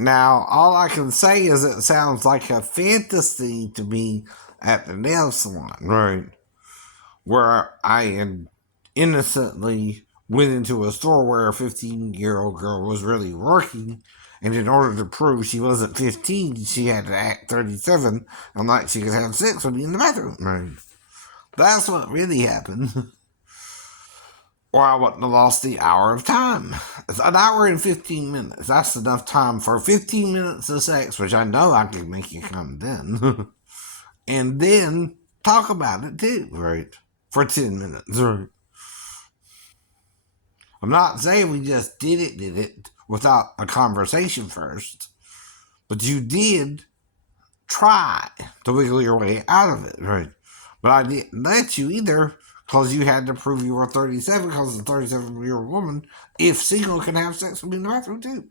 Now, all I can say is it sounds like a fantasy to me at the nail salon, right? Where I innocently went into a store where a 15-year-old girl was really working, and in order to prove she wasn't 15, she had to act 37 and like she could have sex with me in the bathroom, right? That's what really happened. Or I wouldn't have lost the hour of time. It's an hour and 15 minutes. That's enough time for 15 minutes of sex, which I know I can make you come then. And then talk about it too, right? For 10 minutes, right? I'm not saying we just did it without a conversation first, but you did try to wiggle your way out of it, right? But I didn't let you either because you had to prove you were 37 because a 37-year-old woman, if single, can have sex with me in the bathroom too.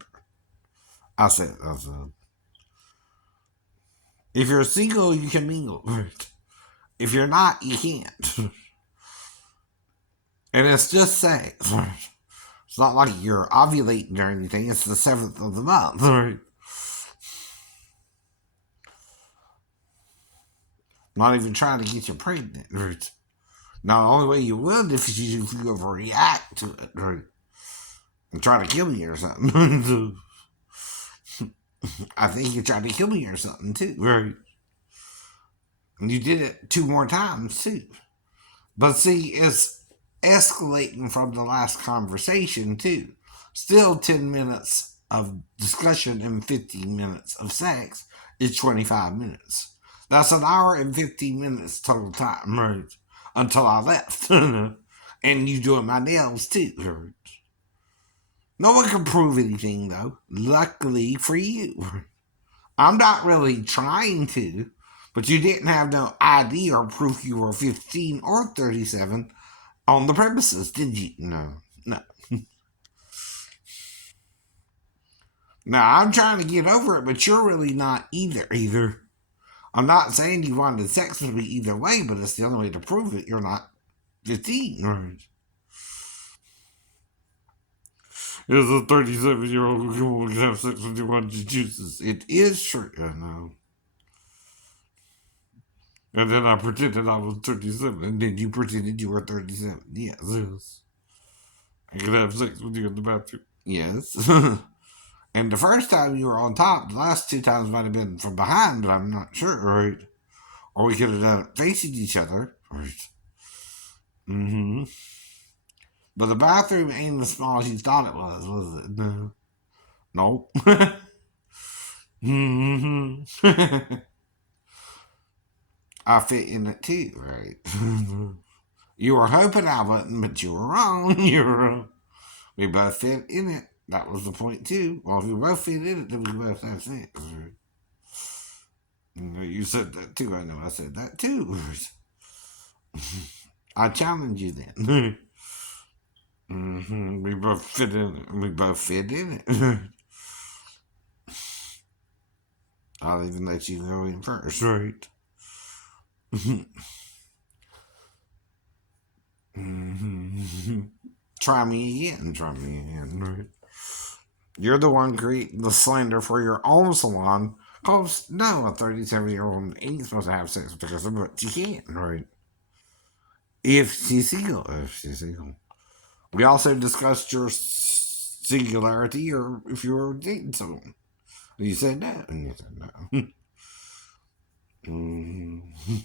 I said, if you're single, you can mingle. Right? If you're not, you can't. And it's just sex. Right? It's not like you're ovulating or anything. It's the 7th of the month. Right? Not even trying to get you pregnant. Right? Now, the only way you would if you overreact to it, right? And try to kill me or something. I think you tried to kill me or something too, right? And you did it 2 more times too. But see, it's escalating from the last conversation too. Still 10 minutes of discussion and 15 minutes of sex is 25 minutes. That's an hour and 15 minutes total time, right? Until I left. And you doing my nails too, right? No one can prove anything though. Luckily for you. I'm not really trying to, but you didn't have no ID or proof you were 15 or 37 on the premises, did you? No. Now, I'm trying to get over it, but you're really not either. I'm not saying you wanted sex with me either way, but it's the only way to prove it. You're not 15, right? As a 37-year-old who can have sex with you when she chooses. It is true, I know. And then I pretended I was 37, and then you pretended you were 37. Yes. I could have sex with you in the bathroom. Yes. And the first time you were on top, the last 2 times might have been from behind, but I'm not sure, right? Or we could have done it facing each other, right? Mm-hmm. But the bathroom ain't as small as you thought it was it? No. Nope. Mm-hmm. I fit in it too, right? You were hoping I wouldn't, but you were wrong. You were wrong. We both fit in it. That was the point too. Well, if we both fit in it, then we both have sex. Right? You said that too. I know I said that too. I challenge you then. Mm-hmm. We both fit in it. We both fit in it. I'll even let you go in first, right? Mm-hmm. Try me again. Try me again, right? You're the one creating the slander for your own salon. Because, no, a 37-year-old ain't supposed to have sex with her cousin, but she can't, right? If she's single. If she's single. We also discussed your singularity or if you were dating someone. You said no. And you said no. Mm-hmm.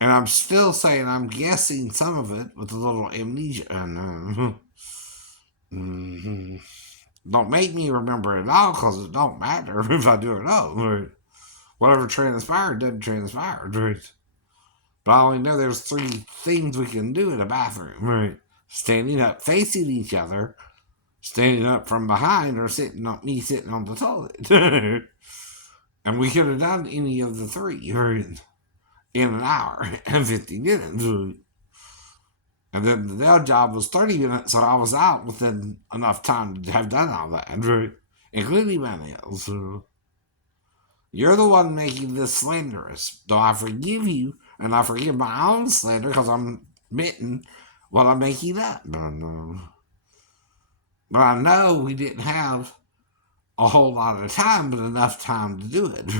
And I'm still saying I'm guessing some of it with a little amnesia. Mm-hmm. Don't make me remember it all because it don't matter if I do it all. Right? Whatever transpired doesn't transpire. Right? But I only know there's 3 things we can do in a bathroom. Right? Standing up facing each other, standing up from behind, or sitting on the toilet. And we could have done any of the 3 right, in an hour and 50 minutes. Right? And then the nail job was 30 minutes, so I was out within enough time to have done all that, right? Including my nails. So you're the one making this slanderous. Though I forgive you, and I forgive my own slander because I'm admitting what I'm making up. But I know we didn't have a whole lot of time, but enough time to do it.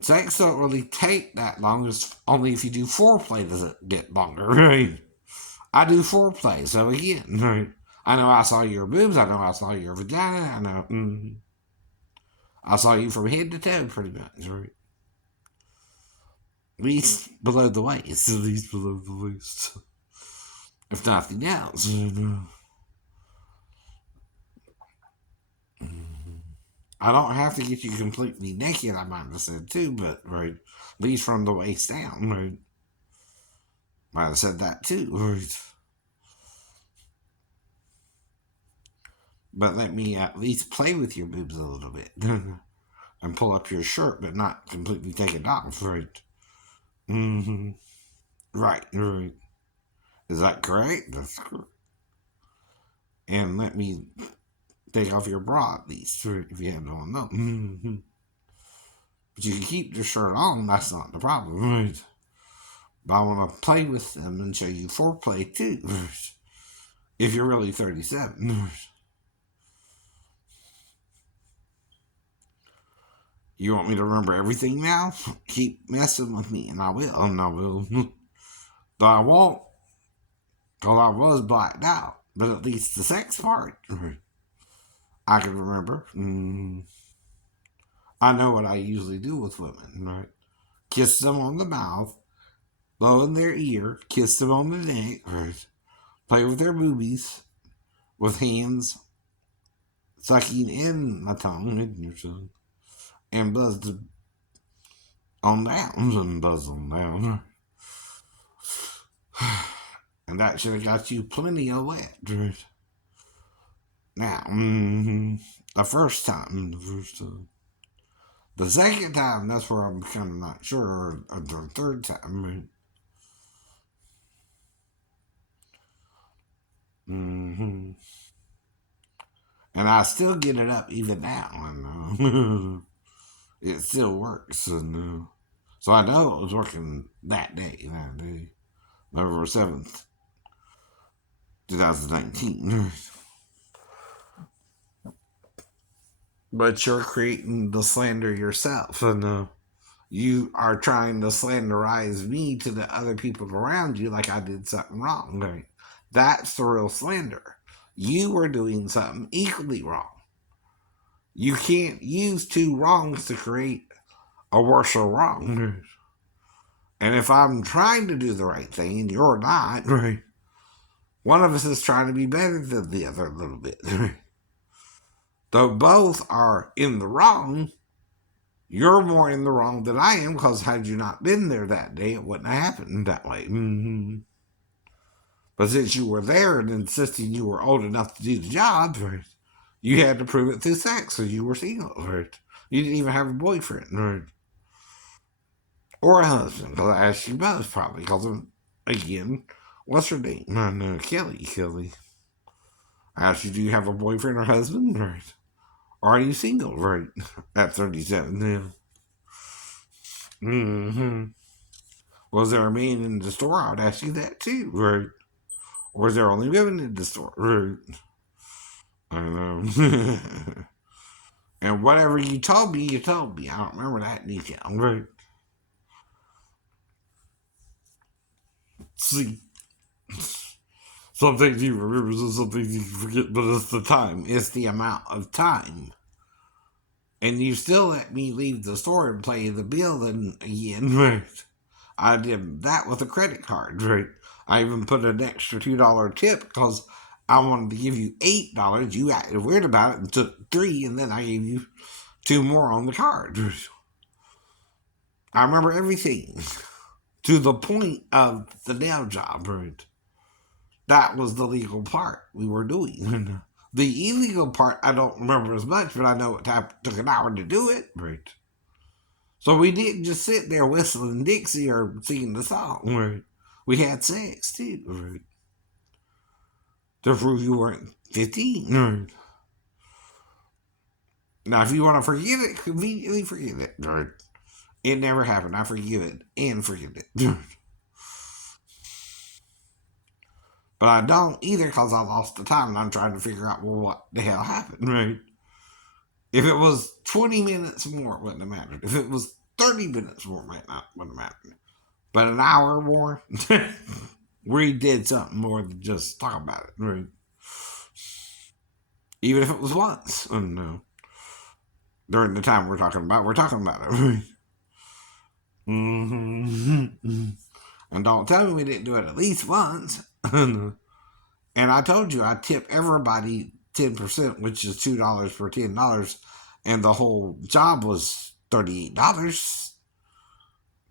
Sex don't really take that long. It's only if you do foreplay does it get longer, right? I do foreplay, so again, right? I know I saw your boobs. I know I saw your vagina. I know. I saw you from head to toe, pretty much, right? At least below the waist. At least below the waist. If nothing else. I don't have to get you completely naked, I might have said too, but right, at least from the waist down, right? Might have said that too, right? But let me at least play with your boobs a little bit and pull up your shirt, but not completely take it off, right? Mm-hmm. Right, right. Is that correct? That's correct. And let me take off your bra at least, right, if you have no one. No. Mm-hmm. But you can keep the shirt on, that's not the problem, right? But I want to play with them and show you foreplay too, right? If you're really 37. You want me to remember everything now? Keep messing with me, and I will, and I will. Though I won't, because I was blacked out. But at least the sex part, I can remember. I know what I usually do with women, right? Kiss them on the mouth, blow in their ear, kiss them on the neck, right? Play with their boobies, with hands, sucking in my tongue, and buzz on down, and buzz on down. And that should have got you plenty of wet, right? Now, the second time, that's where I'm kind of not sure, or the third time, right? And I still get it up even now, and it still works, and so I know it was working that day, November 7th, 2019. But you're creating the slander yourself, and you are trying to slanderize me to the other people around you like I did something wrong. Right? That's the real slander. You were doing something equally wrong. You can't use two wrongs to create a worse wrong. And if I'm trying to do the right thing and you're not, right? One of us is trying to be better than the other a little bit. Though both are in the wrong, you're more in the wrong than I am, because had you not been there that day, it wouldn't have happened that way. But since you were there and insisting you were old enough to do the job, right, you had to prove it through sex, so you were single, right? You didn't even have a boyfriend, right? Or a husband, because I asked you both, probably, because, again, what's her name? No, Kelly. I asked you, do you have a boyfriend or husband, right? Or are you single, right? At 37 now. Was there a man in the store? I would ask you that too, right? Or is there only women in the store, right? I don't know. And whatever you told me, you told me. I don't remember that detail, right? See, some things you remember, some things you forget, but it's the time. It's the amount of time. And you still let me leave the store and pay the bill and again, right? I did that with a credit card, right? I even put an extra $2 tip because I wanted to give you $8. You acted weird about it and took $3, and then I gave you 2 more on the card. I remember everything to the point of the nail job, right? That was the legal part we were doing. The illegal part, I don't remember as much, but I know it took an hour to do it, right? So we didn't just sit there whistling Dixie or singing the song, right? We had sex too, right? To prove you weren't 15, right? Now, if you want to forget it, conveniently forget it, right? It never happened. I forgive it and forget it. But I don't either because I lost the time and I'm trying to figure out, well, what the hell happened, right? If it was 20 minutes more, it wouldn't have mattered. If it was 30 minutes more, it wouldn't have mattered. But an hour more, we did something more than just talk about it, right? Even if it was once, and during the time we're talking about it, right? Mm-hmm. And don't tell me we didn't do it at least once. And I told you I tip everybody 10%, which is $2 for $10, and the whole job was $38.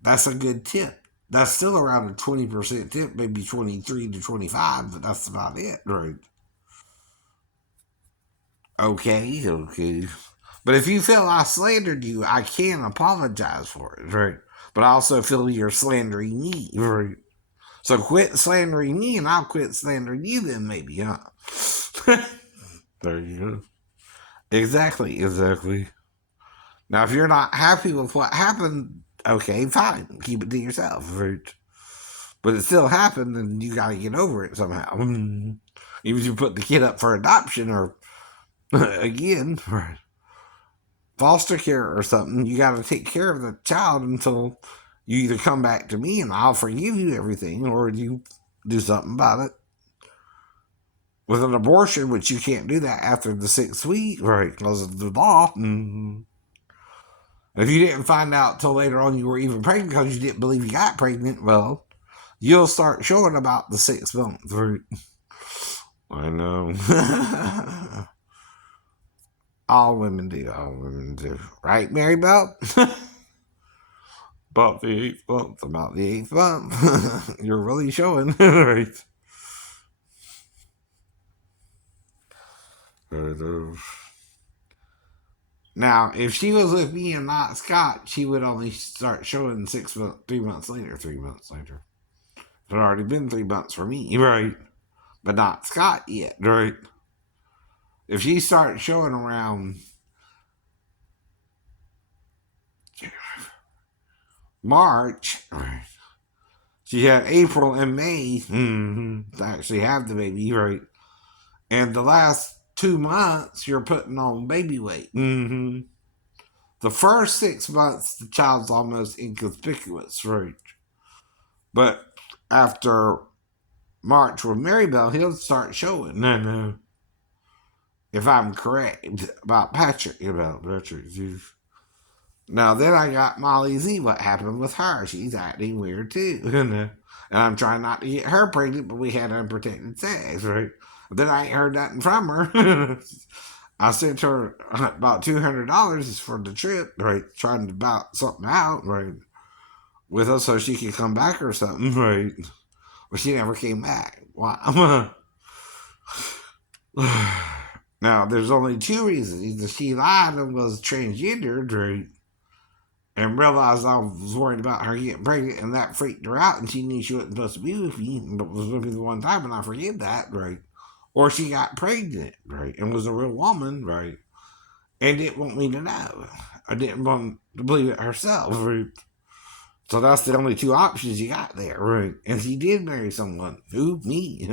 That's a good tip. That's still around a 20% tip, maybe 23 to 25, but that's about it, right? Okay. But if you feel I slandered you, I can apologize for it, right? But I also feel you're slandering me, right? So quit slandering me and I'll quit slandering you then maybe, huh? There you go. Exactly. Now, if you're not happy with what happened, okay, fine. Keep it to yourself, right? But it still happened and you gotta get over it somehow. Even if you put the kid up for adoption or, again, right? Foster care or something, you got to take care of the child until you either come back to me and I'll forgive you everything, or you do something about it. With an abortion, which you can't do that after the 6th week, right? Because of the law. Mm-hmm. If you didn't find out till later on you were even pregnant because you didn't believe you got pregnant, well, you'll start showing about the 6th month, right? I know. All women do. Right, Mary Bell? About the eighth month. You're really showing, right? Now, if she was with me and not Scott, she would only start showing 3 months later. 3 months later. It had already been 3 months for me, right? But not Scott yet, right? If she starts showing around March, right? She had April and May to actually have the baby, right? And the last 2 months, you're putting on baby weight. Mm-hmm. The first 6 months, the child's almost inconspicuous, right? But after March with Marybelle, he'll start showing. No. If I'm correct about Patrick, Now, then I got Molly Z. What happened with her? She's acting weird, too. And I'm trying not to get her pregnant, but we had unprotected sex, right? But then I ain't heard nothing from her. I sent her about $200 for the trip, right? Trying to about something out, right? With us so she could come back or something, right? But she never came back. Why? Now, there's only two reasons. Either she lied and was transgendered, right? And realized I was worried about her getting pregnant and that freaked her out and she knew she wasn't supposed to be with me, but was with me the one time and I forget that, right? Or she got pregnant, right? And was a real woman, right? And didn't want me to know. I didn't want to believe it herself, right? So that's the only two options you got there, right? And she did marry someone. Who? Me.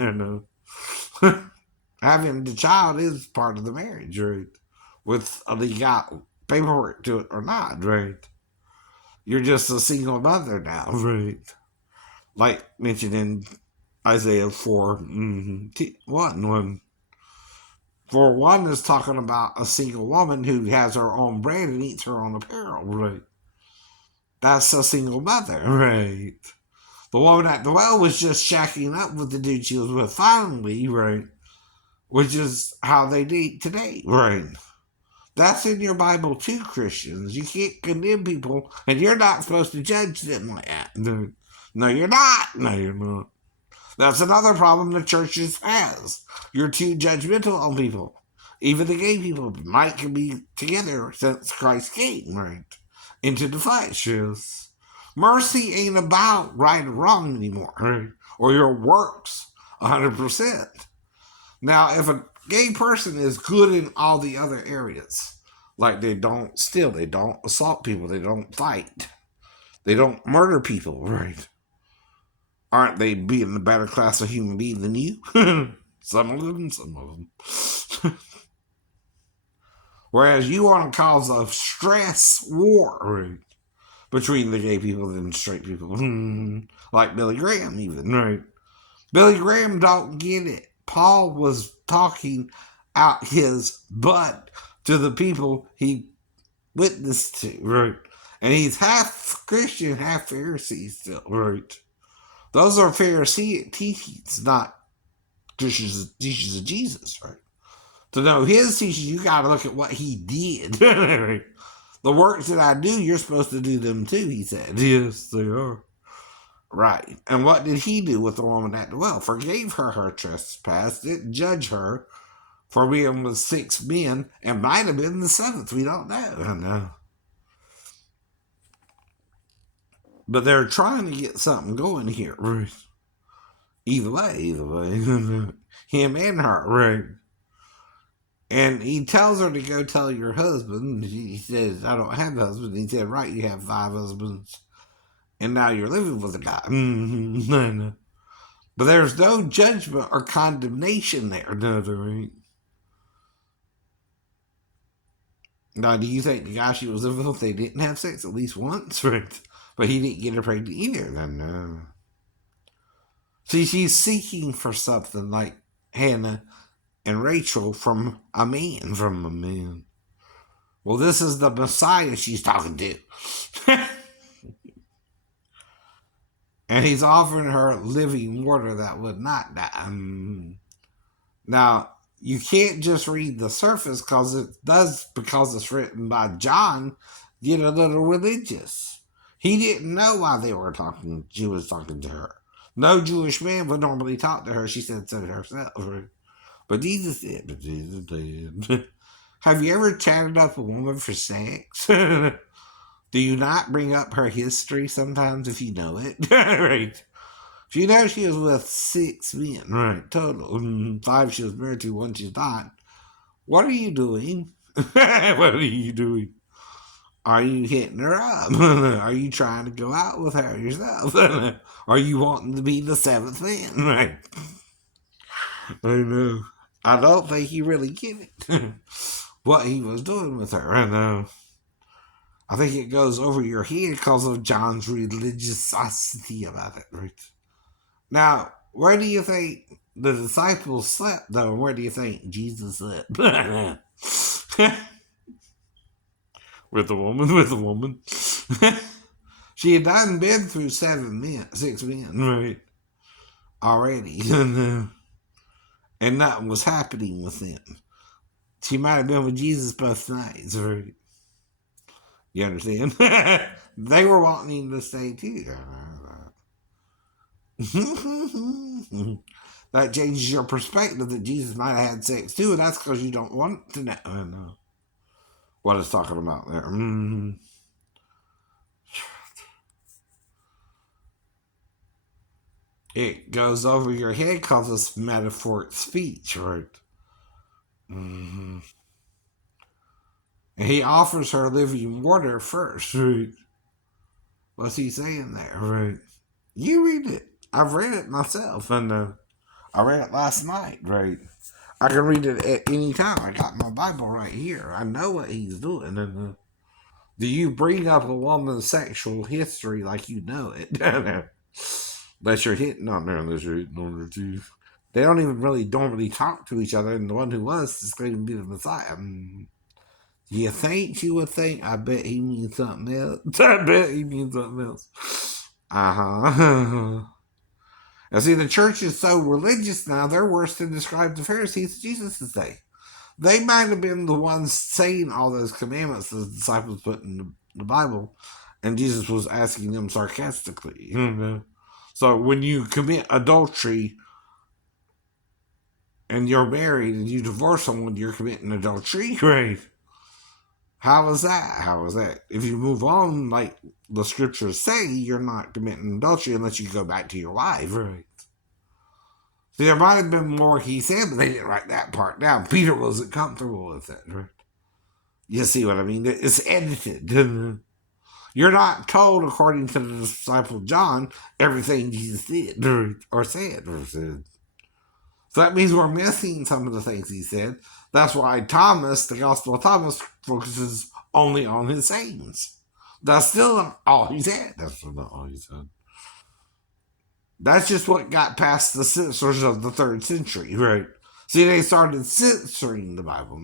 Having the child is part of the marriage, right? With a legal paperwork to it or not, right? You're just a single mother now, right? Like mentioned in Isaiah 4, 1. For one is talking about a single woman who has her own bread and eats her own apparel, right? That's a single mother, right? The woman at the well was just shacking up with the dude she was with finally, right? Which is how they date today, right? That's in your Bible too, Christians. You can't condemn people, and you're not supposed to judge them like that. No, you're not. No, you're not. That's another problem the churches has. You're too judgmental on people. Even the gay people might be together since Christ came, right? Into the flesh, yes. Mercy ain't about right or wrong anymore, right? Or your works, 100%. Now, if a gay person is good in all the other areas, like they don't steal, they don't assault people, they don't fight, they don't murder people, right? Aren't they being the better class of human being than you? Some of them, some of them. Whereas you want to cause a stress war, right, between the gay people and straight people. Like Billy Graham, even, right? Billy Graham don't get it. Paul was talking out his butt to the people he witnessed to, right? And he's half Christian, half Pharisee still, right? Those are Pharisee teachings, not teachings of Jesus, right? To know his teachings, you got to look at what he did. Right? The works that I do, you're supposed to do them too, he said. Yes, they are. Right. And what did he do with the woman at the well? Forgave her trespass, didn't judge her for being with 6 men, and might have been the 7th. We don't know. I know. But they're trying to get something going here, right? Either way. Him and her, right? And he tells her to go tell your husband. He says, I don't have a husband. He said, right, you have 5 husbands. And now you're living with a guy. No. But there's no judgment or condemnation there. No, there ain't. Now, do you think the guy she was living with, they didn't have sex at least once? Right? But he didn't get her pregnant either. No. See, she's seeking for something like Hannah and Rachel from a man. Well, this is the Messiah she's talking to. And he's offering her living water that would not die. Now, you can't just read the surface because it's written by John, get a little religious. He didn't know why they were talking, she was talking to her. No Jewish man would normally talk to her. She said so herself. But Jesus did. Have you ever chatted up a woman for sex? Do you not bring up her history sometimes if you know it? Right. If you know she was with 6 men, right, total. 5 she was married to, 1 she's not. What are you doing? What are you doing? Are you hitting her up? Are you trying to go out with her yourself? Are you wanting to be the 7th man? Right. I know. I don't think you really get it. What he was doing with her. I know. I think it goes over your head because of John's religiosity about it, right? Now, where do you think the disciples slept, though? And where do you think Jesus slept? With a woman. She had done been through 6 men, right? Already. And nothing was happening with them. She might have been with Jesus both nights, right? You understand? They were wanting to stay too. That changes your perspective that Jesus might have had sex too, and that's because you don't want to know what it's talking about there. It goes over your head because it's metaphoric speech, right? And he offers her living water first, right? What's he saying there, right? You read it. I've read it myself, and I read it last night, right? I can read it at any time. I got my Bible right here. I know what he's doing. And do you bring up a woman's sexual history like you know it? Unless you're hitting on her, too. They don't even really normally talk to each other, and the one who was is going to be the Messiah. You think she would think? I bet he means something else. I bet he means something else. And see, the church is so religious now, they're worse to describe the Pharisees of Jesus' day. They might have been the ones saying all those commandments the disciples put in the Bible, and Jesus was asking them sarcastically. So when you commit adultery and you're married and you divorce someone, you're committing adultery, right? How is that? If you move on, like the scriptures say, you're not committing adultery unless you go back to your wife, right? See, there might have been more he said, but they didn't write that part down. Peter wasn't comfortable with it, right? You see what I mean? It's edited. You're not told, according to the disciple John, everything Jesus did or said or said. So that means we're missing some of the things he said. That's why Thomas, the Gospel of Thomas, focuses only on his sayings. That's still not all he said. That's still not all he said. That's just what got past the censors of the 3rd century, right? See, they started censoring the Bible.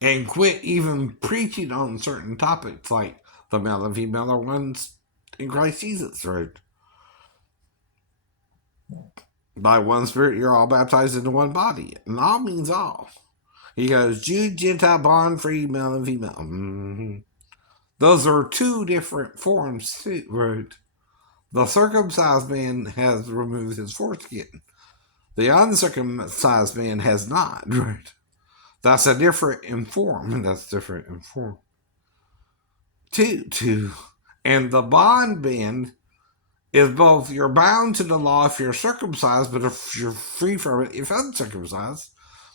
And quit even preaching on certain topics like the male and female are ones in Christ Jesus, right? By one Spirit, you're all baptized into one body. And all means all. He goes, Jew, Gentile, bond, free, male and female. Those are 2 different forms, too, right? The circumcised man has removed his foreskin. The uncircumcised man has not, right? That's a different in form. That's different in form. Two. And the bondman is both you're bound to the law if you're circumcised, but if you're free from it if uncircumcised.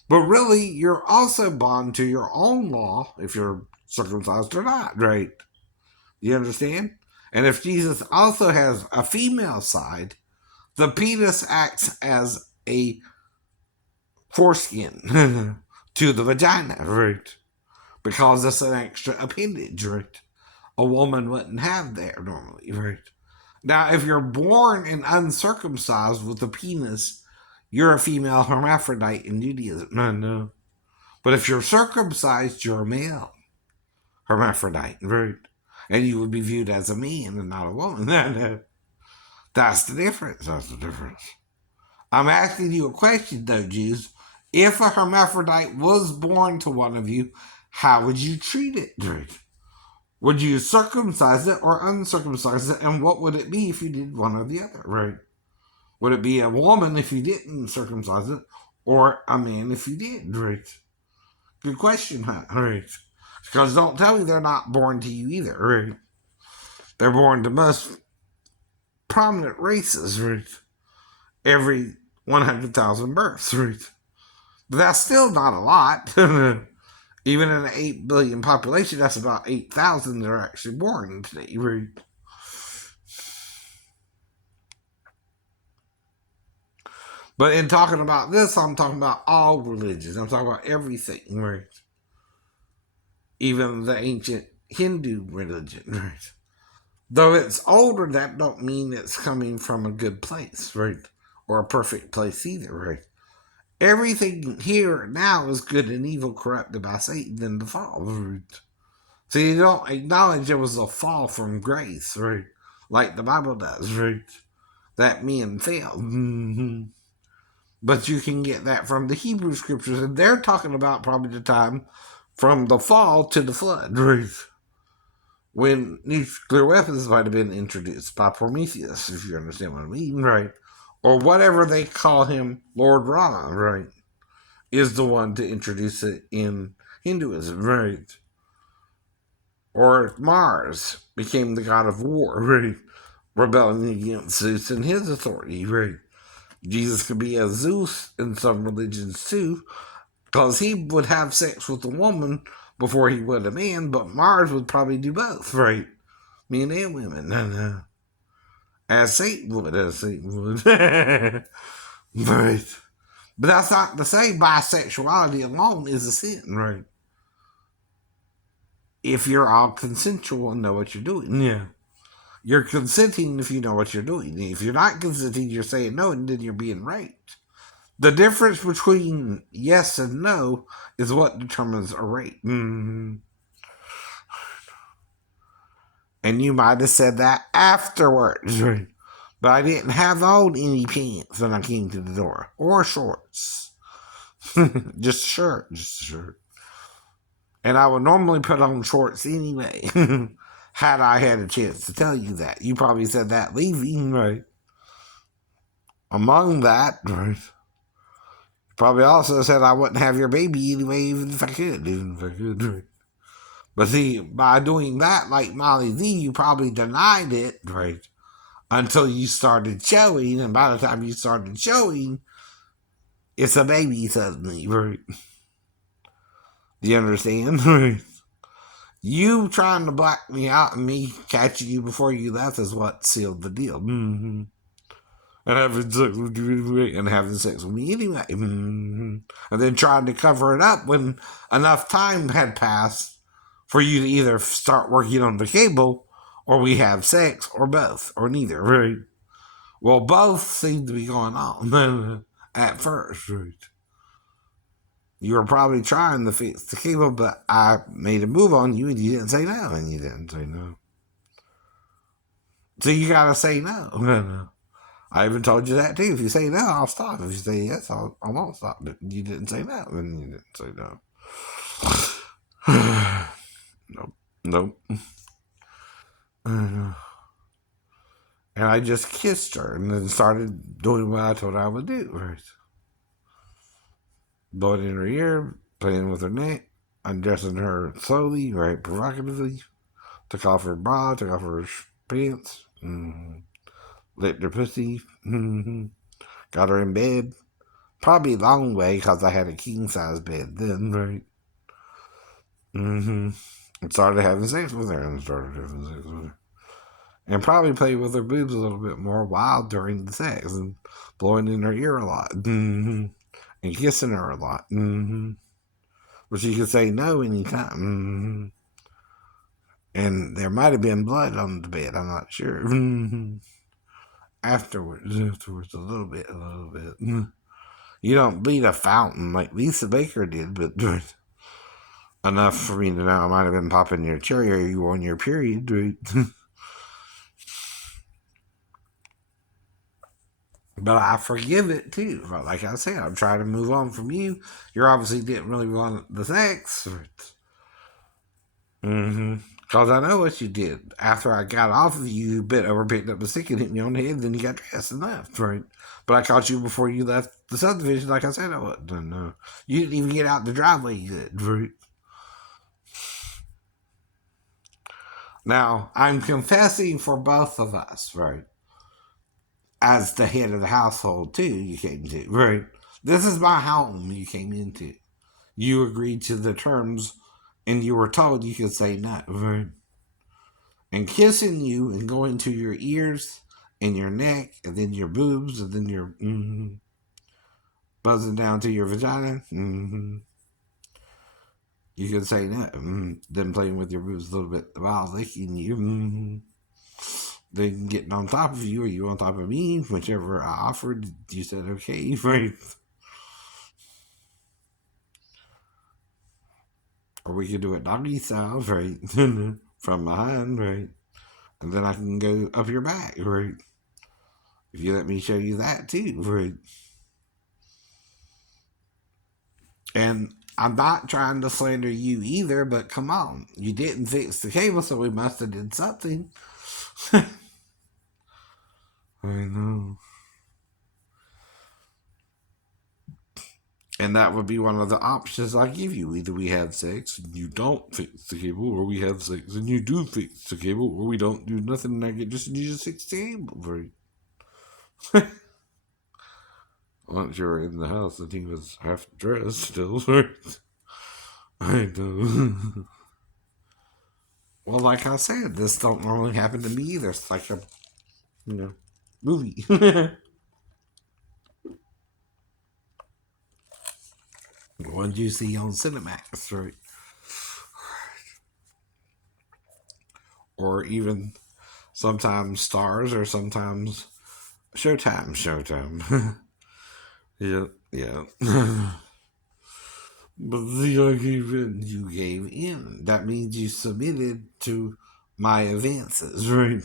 But really, you're also bound to your own law if you're circumcised or not, right? You understand? And if Jesus also has a female side, the penis acts as a foreskin to the vagina, right? Because it's an extra appendage, right? A woman wouldn't have there normally, right? Now, if you're born and uncircumcised with a penis, you're a female hermaphrodite in Judaism. No. But if you're circumcised, you're a male hermaphrodite, right? And you would be viewed as a man and not a woman. No. That's the difference. That's the difference. I'm asking you a question, though, Jews. If a hermaphrodite was born to one of you, how would you treat it, right? Would you circumcise it or uncircumcise it? And what would it be if you did one or the other, right? Would it be a woman if you didn't circumcise it or a man if you did, right? Good question, huh? Right. Because don't tell me they're not born to you either, right? They're born to most prominent races, right? Every 100,000 births, right? But that's still not a lot. Even in an 8 billion population, that's about 8,000 that are actually born today, right? But in talking about this, I'm talking about all religions. I'm talking about everything, right? Even the ancient Hindu religion, right? Though it's older, that don't mean it's coming from a good place, right? Or a perfect place either, right? Everything here now is good and evil corrupted by Satan in the fall, right? So you don't acknowledge there was a fall from grace, right? Like the Bible does, right? That men fell. But you can get that from the Hebrew scriptures, and they're talking about probably the time from the fall to the flood, right? When nuclear weapons might have been introduced by Prometheus, if you understand what I mean, right? Or whatever they call him, Lord Rama, right? Is the one to introduce it in Hinduism, right? Or Mars became the god of war, right? Rebelling against Zeus and his authority, right? Jesus could be a Zeus in some religions too, because he would have sex with a woman before he would a man, but Mars would probably do both, right? Men and women. As Satan would. Right. But that's not to say bisexuality alone is a sin, right? If you're all consensual and know what you're doing, yeah. You're consenting if you know what you're doing. If you're not consenting, you're saying no, and then you're being raped. The difference between yes and no is what determines a rape. Mm-hmm. And you might have said that afterwards, right? But I didn't have on any pants when I came to the door. Or shorts. Just a shirt. Just a shirt. And I would normally put on shorts anyway. Had I had a chance to tell you that. You probably said that leaving, right? Among that, right? Probably also said I wouldn't have your baby anyway, even if I could. Right? But see, by doing that, like Molly Z, you probably denied it, right? Until you started showing, and by the time you started showing, it's a baby suddenly, right? You understand? You trying to black me out and me catching you before you left is what sealed the deal. And having sex with me anyway. And then trying to cover it up when enough time had passed for you to either start working on the cable or we have sex or both or neither, right? Well, both seem to be going on at first, right? You were probably trying to fix the cable, but I made a move on you and you didn't say no, and you didn't say no. So you gotta say no. I even told you that too. If you say no, I'll stop. If you say yes, I won't stop. But you didn't say no, and you didn't say no. Nope. Nope. And I just kissed her and then started doing what I told her I would do. Right. Blowing in her ear, playing with her neck, undressing her slowly, right, provocatively. Took off her bra, took off her pants, licked her pussy, got her in bed. Probably long way because I had a king size bed then, right? And started having sex with her and started having sex with her. And probably played with her boobs a little bit more while during the sex and blowing in her ear a lot. And kissing her a lot. But she could say no anytime. And there might have been blood on the bed, I'm not sure. Afterwards, a little bit. You don't bleed a fountain like Lisa Baker did, but enough for me to know I might have been popping your cherry or you on your period, right? But I forgive it too. Like I said, I'm trying to move on from you. You obviously didn't really want the sex. Because I know what you did. After I got off of you, you bent over, picked up a stick and hit me on the head, then you got dressed and left, right? But I caught you before you left the subdivision, like I said I would. No. You didn't even get out the driveway yet, right? Now, I'm confessing for both of us, right? As the head of the household, too, you came to, right? This is my home you came into. You agreed to the terms and you were told you could say no, right? And kissing you and going to your ears and your neck and then your boobs and then your buzzing down to your vagina. You could say no. Then playing with your boobs a little bit while licking you. Then getting on top of you or you on top of me, whichever I offered, you said okay, right? Or we could do it doggy style, right? From behind, right? And then I can go up your back, right? If you let me show you that too, right? And I'm not trying to slander you either, but come on. You didn't fix the cable, so we must have did something. I know. And that would be one of the options I give you. Either we have sex and you don't fix the cable, or we have sex and you do fix the cable, or we don't do nothing and I get just you just fix the cable. Right? Once you were in the house and he was half dressed still, right? I know. Well, like I said, this don't normally happen to me either. It's like a, you know, movie. What you see on Cinemax, right? Or even sometimes Stars or sometimes Showtime. Yeah. But you gave in. That means you submitted to my advances, right?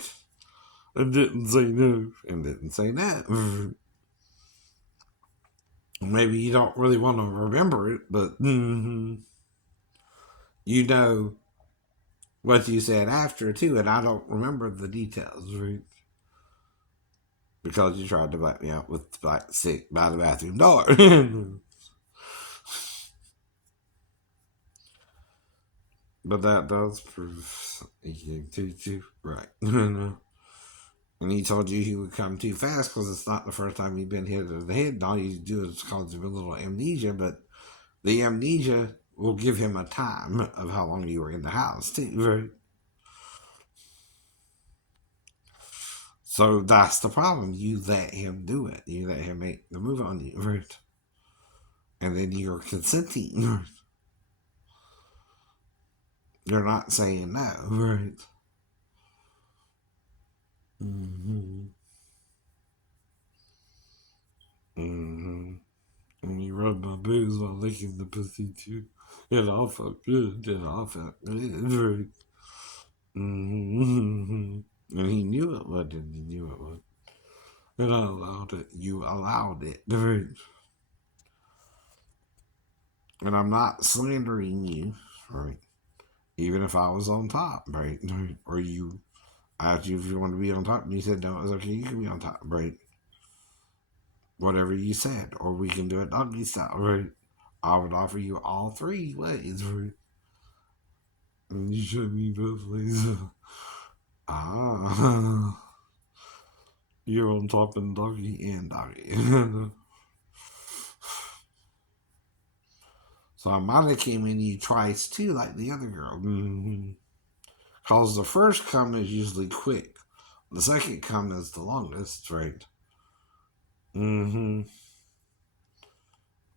And didn't say no. And didn't say no. Maybe you don't really want to remember it, but you know what you said after too, and I don't remember the details, right? Because you tried to black me out with like sick by the bathroom door. But that does prove too right. And he told you he would come too fast because it's not the first time you've been hit in the head. And all you do is cause him a little amnesia, but the amnesia we'll give him a time of how long you were in the house, too, right? So that's the problem. You let him do it. You let him make the move on you, right? And then you're consenting. You're not saying no, right? Mm-hmm. Mm-hmm. And you rub my boobs while licking the pussy too. It all felt good. It all felt good, right? Mm-hmm. And he knew it would, and he knew it would. And I allowed it. You allowed it, right? And I'm not slandering you, right? Even if I was on top, right? Or you asked you if you want to be on top, and you said no, it's okay, you can be on top, right? Whatever you said, or we can do it doggy style, right? I would offer you all three ways, right? And you showed me both ways. Ah, you're on top and doggy and doggy. So I might have came in you twice too, like the other girl. Mm-hmm. Cause the first come is usually quick. The second come is the longest, right? Mm-hmm.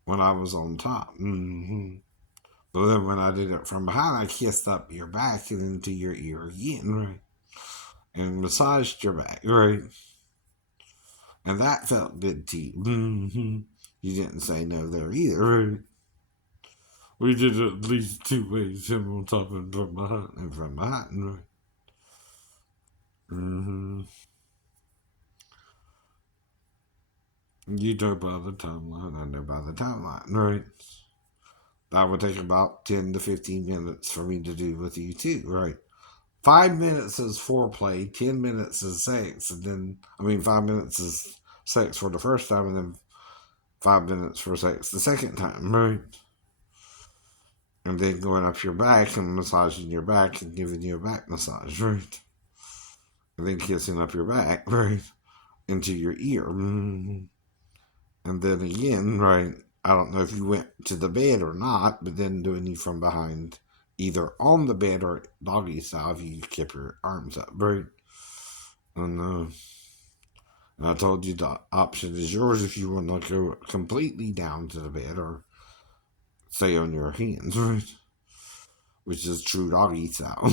When I was on top. Mm-hmm. But then when I did it from behind, I kissed up your back and into your ear again, right? And massaged your back, right? And that felt good to you. Mm-hmm. You didn't say no there either, right? We did it at least two ways, him on top and from behind, right? Mm-hmm. You know by the timeline, I know by the timeline, right? That would take about 10 to 15 minutes for me to do with you too, right? 5 minutes is foreplay, 10 minutes is sex, and then, 5 minutes is sex for the first time, and then 5 minutes for sex the second time, right? And then going up your back and massaging your back and giving you a back massage, right? And then kissing up your back, right? Into your ear. Mm-hmm. And then again, right? I don't know if you went to the bed or not, but then doing you from behind, either on the bed or doggy style if you kept your arms up, right? And I told you the option is yours if you want to go completely down to the bed or stay on your hands, right? Which is true doggy style.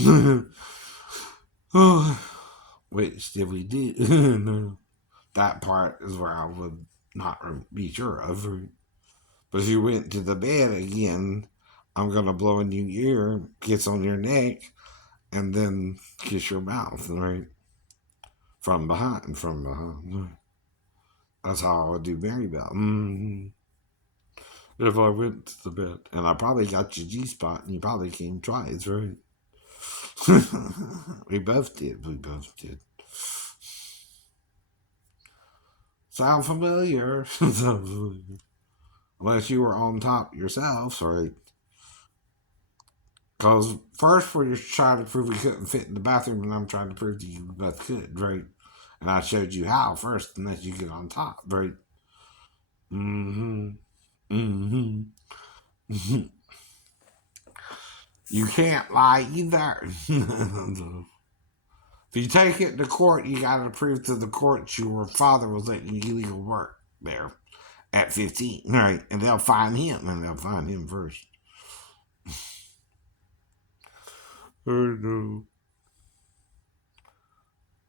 Which did we do? No. That part is where I would not be sure of. Right? But if you went to the bed again, I'm gonna blow in your ear, kiss on your neck, and then kiss your mouth, right? From behind. Right? That's how I would do Mary Bell. Mm-hmm. If I went to the bed, and I probably got your G spot, and you probably came twice, right? We both did. We both did. Sound familiar? Sound familiar. Unless you were on top yourself, right? Because first we were trying to prove we couldn't fit in the bathroom, and I'm trying to prove to you we both could, right? And I showed you how first, and then you get on top, right? Mm-hmm. Mm-hmm. You can't lie either. If you take it to court, you got to prove to the court your father was letting you illegal work there at 15, right? And they'll find him, and they'll find him first. Oh no.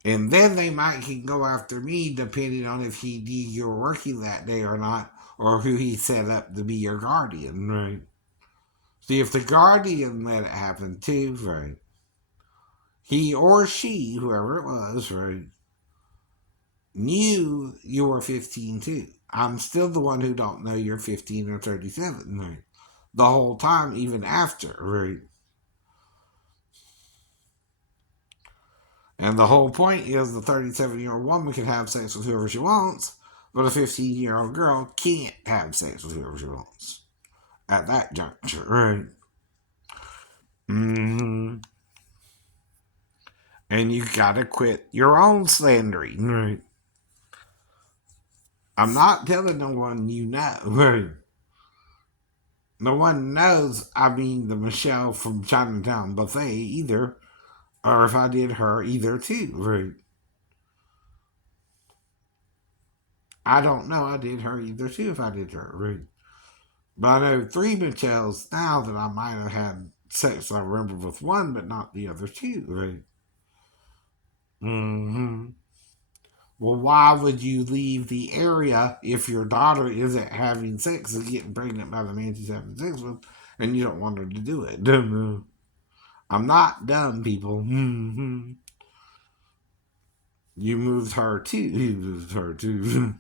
And then they might can go after me depending on if he knew you were working that day or not, or who he set up to be your guardian, right? See, if the guardian let it happen too, right? He or she, whoever it was, right, knew you were 15 too. I'm still the one who don't know you're 15 or 37, right? The whole time, even after, right? And the whole point is the 37-year-old woman can have sex with whoever she wants, but a 15-year-old girl can't have sex with whoever she wants at that juncture, right? Mm-hmm. And you gotta quit your own slandering, right? I'm not telling no one you know, right? No one knows I mean the Michelle from Chinatown Buffet either, or if I did her either too, right? I don't know. I did her either too if I did her, right? But I know three Michelles now that I might have had sex. I remember with one, but not the other two, right? Mm-hmm. Well, why would you leave the area if your daughter isn't having sex and getting pregnant by the man she's having sex with, and you don't want her to do it? I'm not dumb, people. Mm-hmm. You moved her too. You moved her too.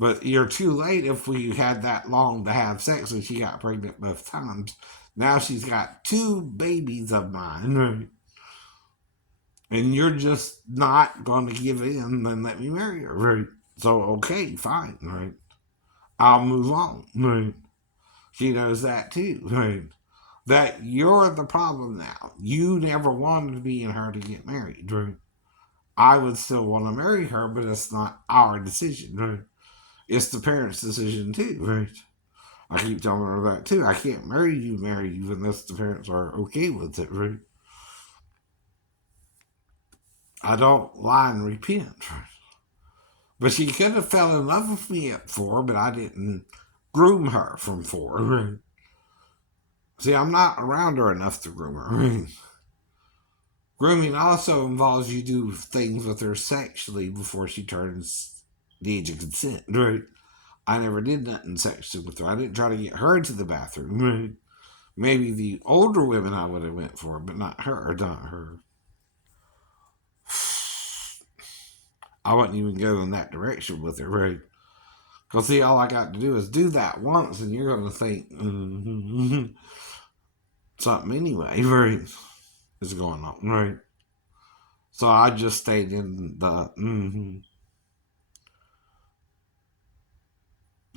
But you're too late if we had that long to have sex and she got pregnant both times. Now she's got two babies of mine, right? And you're just not going to give in and let me marry her, right? So, okay, fine, right? I'll move on, right? She knows that too, right? That you're the problem now. You never wanted me and her to get married, right? I would still want to marry her, but it's not our decision, right? It's the parents' decision too, right? I keep telling her that too. I can't marry you unless the parents are okay with it, right? I don't lie and repent, right? But she could have fell in love with me at 4, but I didn't groom her from 4, right? See, I'm not around her enough to groom her, right? Grooming also involves you do things with her sexually before she turns the age of consent, right? I never did nothing sexually with her. I didn't try to get her into the bathroom, right? Maybe the older women I would have went for, but not her, not her. I wouldn't even go in that direction with her, right? Because, see, all I got to do is do that once, and you're going to think something anyway, right? Is going on, right? So I just stayed in the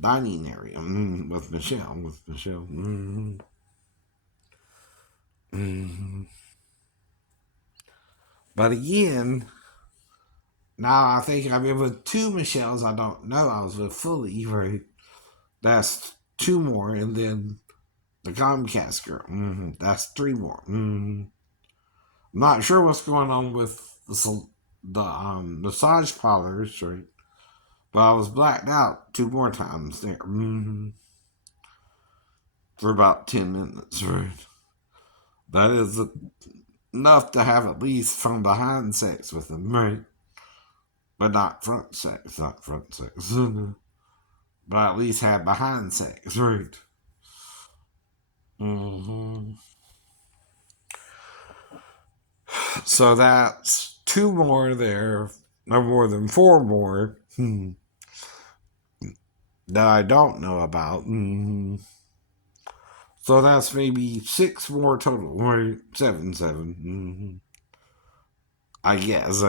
dining area with Michelle. With Michelle. But again, now I think I've been with two Michelles I don't know I was with fully, right? That's two more, and then the Comcast girl. That's three more. I'm not sure what's going on with the massage parlors, right? But I was blacked out two more times there for about 10 minutes, right? That is enough to have at least from behind sex with them, right? But not front sex, not front sex. But I at least have behind sex, right? hmm So that's two more there, no more than four more that I don't know about. So that's maybe six more total, right? Seven. I guess.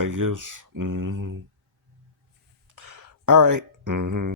All right.